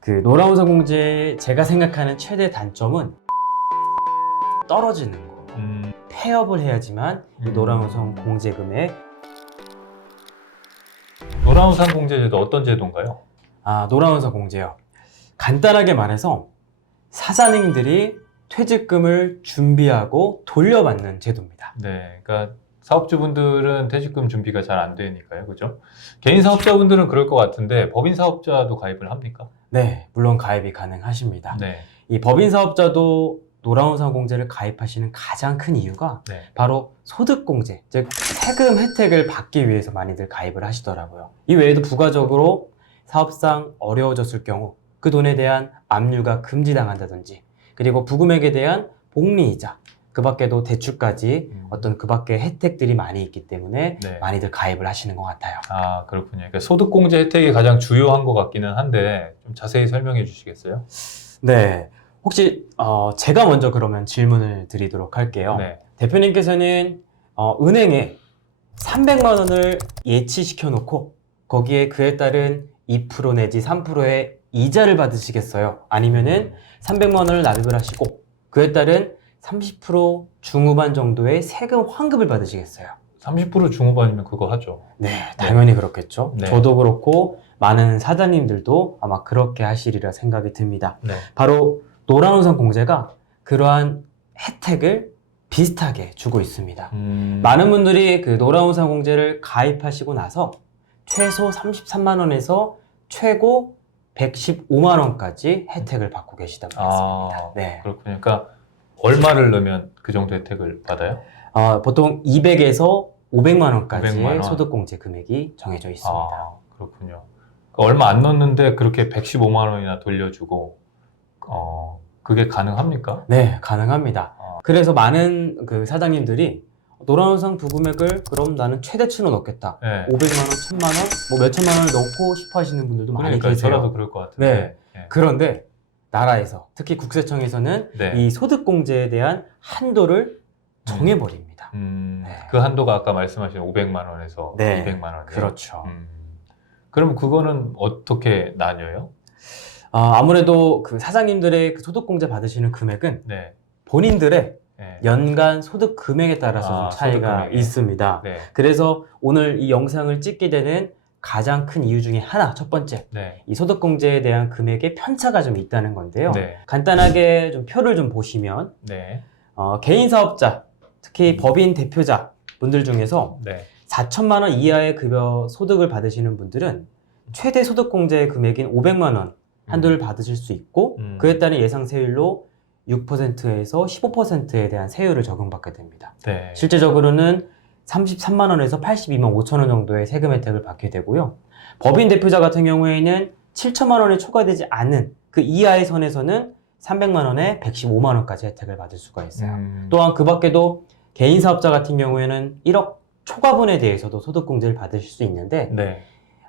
그 노라운서 공제 제가 생각하는 최대 단점은 떨어지는 거. 폐업을 해야지만 이 노라운서 공제금액. 노라운산 공제제도 어떤 제도인가요? 노라운서 공제요. 간단하게 말해서 사장님들이 퇴직금을 준비하고 돌려받는 제도입니다. 네, 그러니까 사업주분들은 퇴직금 준비가 잘 안 되니까요, 그죠? 개인 사업자분들은 그럴 것 같은데 법인 사업자도 가입을 합니까? 네, 물론 가입이 가능하십니다. 네, 이 법인 사업자도 노라운서 공제를 가입하시는 가장 큰 이유가 네. 바로 소득공제, 즉 세금 혜택을 받기 위해서 많이들 가입을 하시더라고요. 이 외에도 부가적으로 사업상 어려워졌을 경우 그 돈에 대한 압류가 금지당한다든지, 그리고 부금액에 대한 복리이자, 그 밖에도 대출까지 어떤 그 밖의 혜택들이 많이 있기 때문에 네. 많이들 가입을 하시는 것 같아요. 아, 그렇군요. 그러니까 소득공제 혜택이 가장 주요한 것 같기는 한데 좀 자세히 설명해 주시겠어요? 네, 혹시 제가 먼저 그러면 질문을 드리도록 할게요. 네. 대표님께서는 은행에 300만 원을 예치시켜 놓고 거기에 그에 따른 2% 내지 3%의 이자를 받으시겠어요? 아니면은 300만 원을 납입을 하시고 그에 따른 30% 중후반 정도의 세금 환급을 받으시겠어요? 30% 중후반이면 그거 하죠. 네, 당연히 그렇겠죠. 네. 저도 그렇고 많은 사장님들도 아마 그렇게 하시리라 생각이 듭니다. 네. 바로 노라운선 공제가 그러한 혜택을 비슷하게 주고 있습니다. 많은 분들이 그 노라운선 공제를 가입하시고 나서 최소 33만 원에서 최고 115만 원까지 혜택을 받고 계시다고 했습니다. 네. 그렇군요. 그러니까 얼마를 넣으면 그 정도 혜택을 받아요? 보통 200에서 500만 원까지의 500만 원. 소득공제 금액이 정해져 있습니다. 그렇군요. 그러니까 얼마 안 넣었는데 그렇게 115만 원이나 돌려주고 그게 가능합니까? 네, 가능합니다. 그래서 많은 그 사장님들이 노라운선 부금액을 그럼 나는 최대치로 넣겠다. 네. 500만 원, 1000만 원, 뭐 몇천만 원을 넣고 싶어 하시는 분들도 많이 그러니까 계세요. 저라도 그럴 것 같은데. 네. 그런데 나라에서, 특히 국세청에서는 네. 이 소득공제에 대한 한도를 정해버립니다. 그 한도가 아까 말씀하신 500만 원에서 네. 200만 원. 그렇죠. 그럼 그거는 어떻게 나뉘어요? 아무래도 그 사장님들의 그 소득공제 받으시는 금액은 네. 본인들의 네. 연간 소득 금액에 따라서 좀 차이가 소득 금액에. 있습니다. 네. 그래서 오늘 이 영상을 찍게 되는 가장 큰 이유 중에 하나, 첫 번째, 네. 이 소득공제에 대한 금액의 편차가 좀 있다는 건데요. 네. 간단하게 좀 표를 좀 보시면 네. 개인 사업자, 특히 법인 대표자 분들 중에서 네. 4천만 원 이하의 급여 소득을 받으시는 분들은 최대 소득공제 금액인 500만 원 한도를 받으실 수 있고 그에 따른 예상 세율로 6%에서 15%에 대한 세율을 적용받게 됩니다. 네. 실제적으로는 33만 원에서 82만 5천 원 정도의 세금 혜택을 받게 되고요. 법인 대표자 같은 경우에는 7천만 원이 초과되지 않는 그 이하의 선에서는 300만 원에 115만 원까지 혜택을 받을 수가 있어요. 또한 그 밖에도 개인 사업자 같은 경우에는 1억 초과분에 대해서도 소득공제를 받으실 수 있는데 네.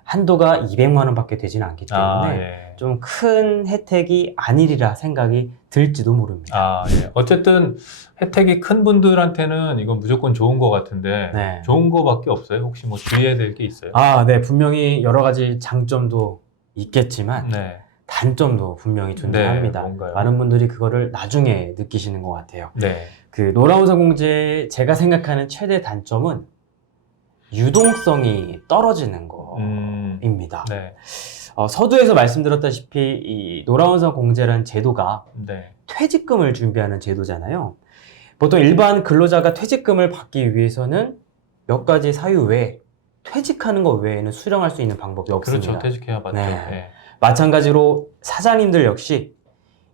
한도가 200만 원밖에 되지는 않기 때문에 예. 좀 큰 혜택이 아니리라 생각이 들지도 모릅니다. 예. 어쨌든 혜택이 큰 분들한테는 이건 무조건 좋은 것 같은데 네. 좋은 거밖에 없어요? 혹시 뭐 주의해야 될 게 있어요? 네, 분명히 여러 가지 장점도 있겠지만 네. 단점도 분명히 존재합니다. 네, 뭔가요? 많은 분들이 그거를 나중에 느끼시는 것 같아요. 네. 그 노라운서 공제 제가 생각하는 최대 단점은 유동성이 떨어지는 거입니다. 네. 서두에서 말씀드렸다시피 이 노라운서 공제라는 제도가 네. 퇴직금을 준비하는 제도잖아요. 보통 일반 근로자가 퇴직금을 받기 위해서는 몇 가지 사유 외에 퇴직하는 것 외에는 수령할 수 있는 방법이 없습니다. 그렇죠. 퇴직해야 받죠. 네. 네. 마찬가지로 사장님들 역시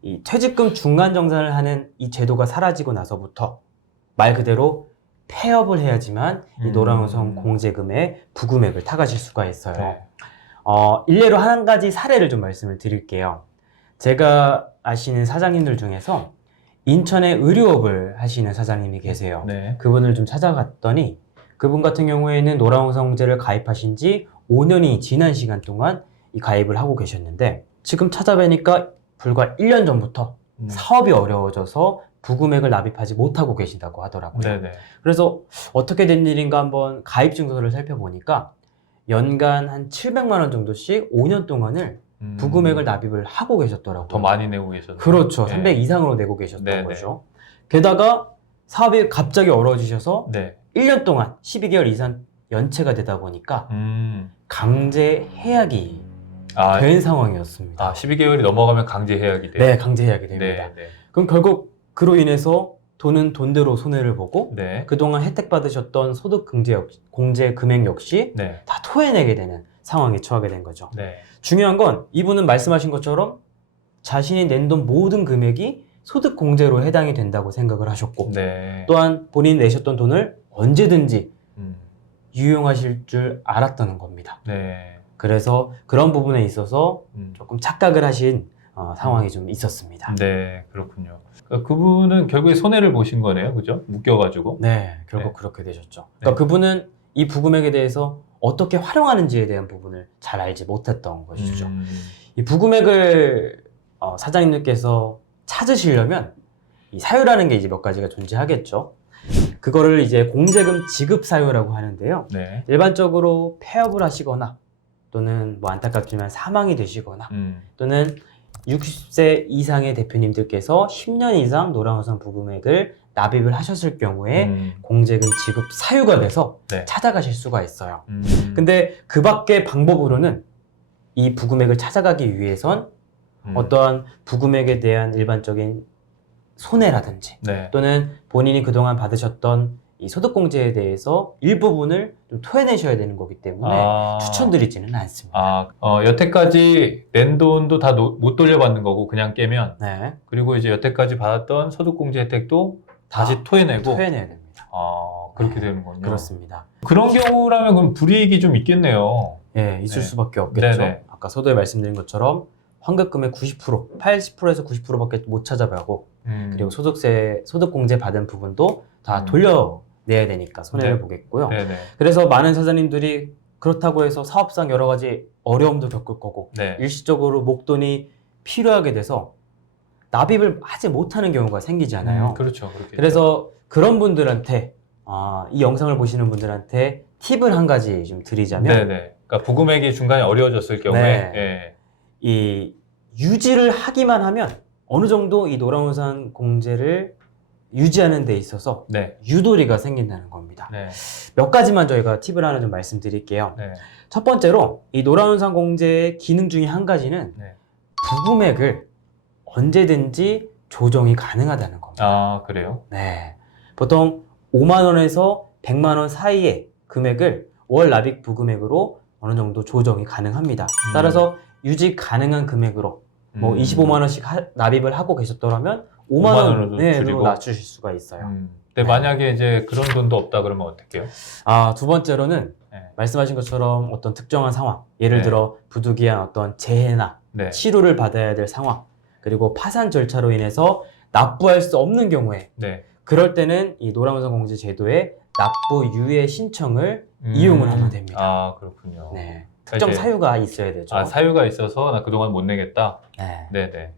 이 퇴직금 중간 정산을 하는 이 제도가 사라지고 나서부터 말 그대로 폐업을 해야지만 이 노라운서 공제금의 부금액을 타가실 수가 있어요. 네. 일례로 한 가지 사례를 좀 말씀을 드릴게요. 제가 아시는 사장님들 중에서 인천에 의류업을 하시는 사장님이 계세요. 네. 그분을 좀 찾아갔더니 그분 같은 경우에는 노라운서 공제를 가입하신 지 5년이 지난 시간 동안 이 가입을 하고 계셨는데 지금 찾아뵈니까 불과 1년 전부터 사업이 어려워져서 부금액을 납입하지 못하고 계신다고 하더라고요. 네네. 그래서 어떻게 된 일인가 한번 가입 증서를 살펴보니까 연간 한 700만 원 정도씩 5년 동안을 부금액을 납입을 하고 계셨더라고요. 더 많이 내고 계셨나요? 그렇죠. 예. 300 이상으로 내고 계셨던 네네. 거죠. 게다가 사업이 갑자기 어려워지셔서 네. 1년 동안 12개월 이상 연체가 되다 보니까 강제 해약이 아, 된 상황이었습니다. 12개월이 넘어가면 강제 해약이 돼요? 네, 강제 해약이 됩니다. 네, 네. 그럼 결국 그로 인해서 돈은 돈대로 손해를 보고 네. 그동안 혜택 받으셨던 소득 공제 금액 역시 네. 다 토해내게 되는 상황에 처하게 된 거죠. 네. 중요한 건 이분은 말씀하신 것처럼 자신이 낸 돈 모든 금액이 소득 공제로 해당이 된다고 생각을 하셨고 네. 또한 본인이 내셨던 돈을 언제든지 음. 유용하실 줄 알았다는 겁니다. 네. 그래서 그런 부분에 있어서 조금 착각을 하신 상황이 좀 있었습니다. 네, 그렇군요. 그러니까 그분은 결국에 손해를 보신 거네요, 그죠? 묶여가지고. 네, 결국 네. 그렇게 되셨죠. 그러니까 그분은 이 부금액에 대해서 어떻게 활용하는지에 대한 부분을 잘 알지 못했던 것이죠. 이 부금액을 사장님들께서 찾으시려면 이 사유라는 게 이제 몇 가지가 존재하겠죠. 그거를 이제 공제금 지급 사유라고 하는데요. 네. 일반적으로 폐업을 하시거나 또는 뭐 안타깝지만 사망이 되시거나 또는 60세 이상의 대표님들께서 10년 이상 노란우산 부금액을 납입을 하셨을 경우에 공제금 지급 사유가 돼서 네. 찾아가실 수가 있어요. 근데 그 밖의 방법으로는 이 부금액을 찾아가기 위해선 어떠한 부금액에 대한 일반적인 손해라든지 네. 또는 본인이 그동안 받으셨던 이 소득공제에 대해서 일부분을 좀 토해내셔야 되는 거기 때문에 추천드리지는 않습니다. 여태까지 낸 돈도 다 못 돌려받는 거고 그냥 깨면 네. 그리고 이제 여태까지 받았던 소득공제 혜택도 다시 토해내고 토해내야 됩니다. 그렇게 되는군요. 그렇습니다. 그런 경우라면 그럼 불이익이 좀 있겠네요. 예, 있을 네. 수밖에 없겠죠. 네네. 아까 서두에 말씀드린 것처럼 환급금의 90%, 80%에서 90%밖에 못 찾아가고 그리고 소득공제 받은 부분도 다 돌려내야 되니까 손해를 네. 보겠고요. 네네. 그래서 많은 사장님들이 그렇다고 해서 사업상 여러 가지 어려움도 겪을 거고 네. 일시적으로 목돈이 필요하게 돼서 납입을 하지 못하는 경우가 생기잖아요. 그렇죠. 그렇게. 그래서 그런 분들한테 이 영상을 보시는 분들한테 팁을 한 가지 좀 드리자면 네네. 그러니까 부금액이 중간에 어려워졌을 경우에 네. 예. 이 유지를 하기만 하면 어느 정도 이 노란우산 공제를 유지하는 데 있어서 네. 유도리가 생긴다는 겁니다. 네. 몇 가지만 저희가 팁을 하나 좀 말씀드릴게요. 네. 첫 번째로 이 노란우산 공제의 기능 중에 한 가지는 네. 부금액을 언제든지 조정이 가능하다는 겁니다. 그래요? 네. 보통 5만 원에서 100만 원 사이의 금액을 월 납입 부금액으로 어느 정도 조정이 가능합니다. 따라서 유지 가능한 금액으로 뭐 25만 원씩 납입을 하고 계셨더라면 5만 원으로 줄이고 낮추실 수가 있어요. 근데 네. 만약에 이제 그런 돈도 없다 그러면 어떡해요? 두 번째로는 네. 말씀하신 것처럼 어떤 특정한 상황, 예를 네. 들어 부득이한 어떤 재해나 네. 치료를 받아야 될 상황, 그리고 파산 절차로 인해서 납부할 수 없는 경우에 네. 그럴 때는 이 노란우산 공제 제도의 납부 유예 신청을 이용을 하면 됩니다. 그렇군요. 네. 특정 이제- 사유가 있어야 되죠. 사유가 있어서 나 그동안 못 내겠다? 네. 네네.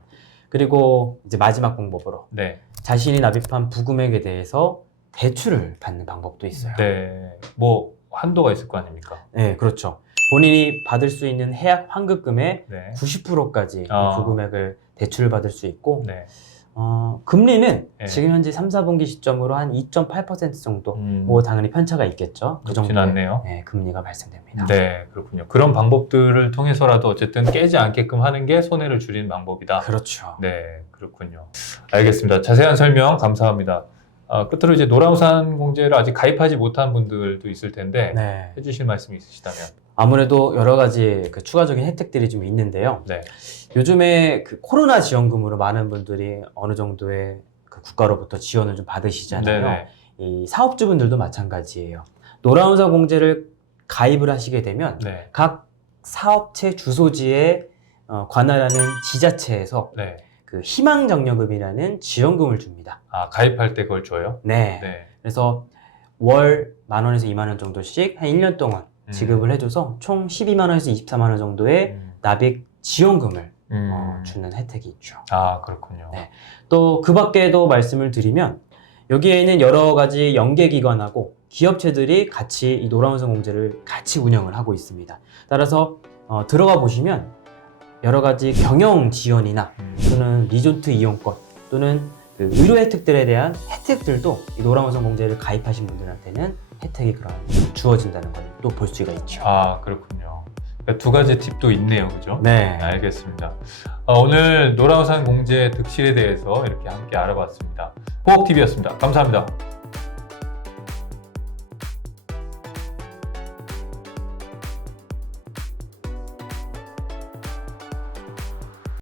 그리고 이제 마지막 방법으로 네. 자신이 납입한 부금액에 대해서 대출을 받는 방법도 있어요. 네. 뭐 한도가 있을 거 아닙니까? 네, 그렇죠. 본인이 받을 수 있는 해약 환급금의 네. 90%까지 아. 부금액을 대출을 받을 수 있고 네. 금리는 네. 지금 현재 3, 4분기 시점으로 한 2.8% 정도 뭐 당연히 편차가 있겠죠. 그 높진 정도의 않네요. 금리가 발생됩니다. 네, 그렇군요. 그런 방법들을 통해서라도 어쨌든 깨지 않게끔 하는 게 손해를 줄이는 방법이다. 그렇죠. 네, 그렇군요. 알겠습니다. 자세한 설명 감사합니다. 끝으로 이제 노란우산 공제를 아직 가입하지 못한 분들도 있을 텐데 네. 해주실 말씀이 있으시다면. 아무래도 여러 가지 그 추가적인 혜택들이 좀 있는데요. 네. 요즘에 그 코로나 지원금으로 많은 분들이 어느 정도의 그 국가로부터 지원을 좀 받으시잖아요. 네네. 이 사업주분들도 마찬가지예요. 노란우산 공제를 가입을 하시게 되면 네. 각 사업체 주소지에 관할하는 지자체에서 네. 그 희망정려금이라는 지원금을 줍니다. 가입할 때 그걸 줘요? 네. 네. 그래서 월 10,000원에서 20,000원 정도씩 한 1년 동안 지급을 해줘서 총 12만 원에서 24만 원 정도의 납입 지원금을 주는 혜택이 있죠. 그렇군요. 네. 또 그 밖에도 말씀을 드리면 여기에는 여러 가지 연계기관하고 기업체들이 같이 이 노란우산 공제를 같이 운영을 하고 있습니다. 따라서 들어가 보시면 여러 가지 경영 지원이나 또는 리조트 이용권 또는 그 의료 혜택들에 대한 혜택들도 이 노란우선 공제를 가입하신 분들한테는 혜택이 그런 주어진다는 걸 또 볼 수가 있죠. 아, 그렇군요. 그러니까 두 가지 팁도 있네요. 그죠? 네. 알겠습니다. 오늘 노란우산 공제 득실에 대해서 이렇게 함께 알아봤습니다. 보옥TV였습니다. 감사합니다.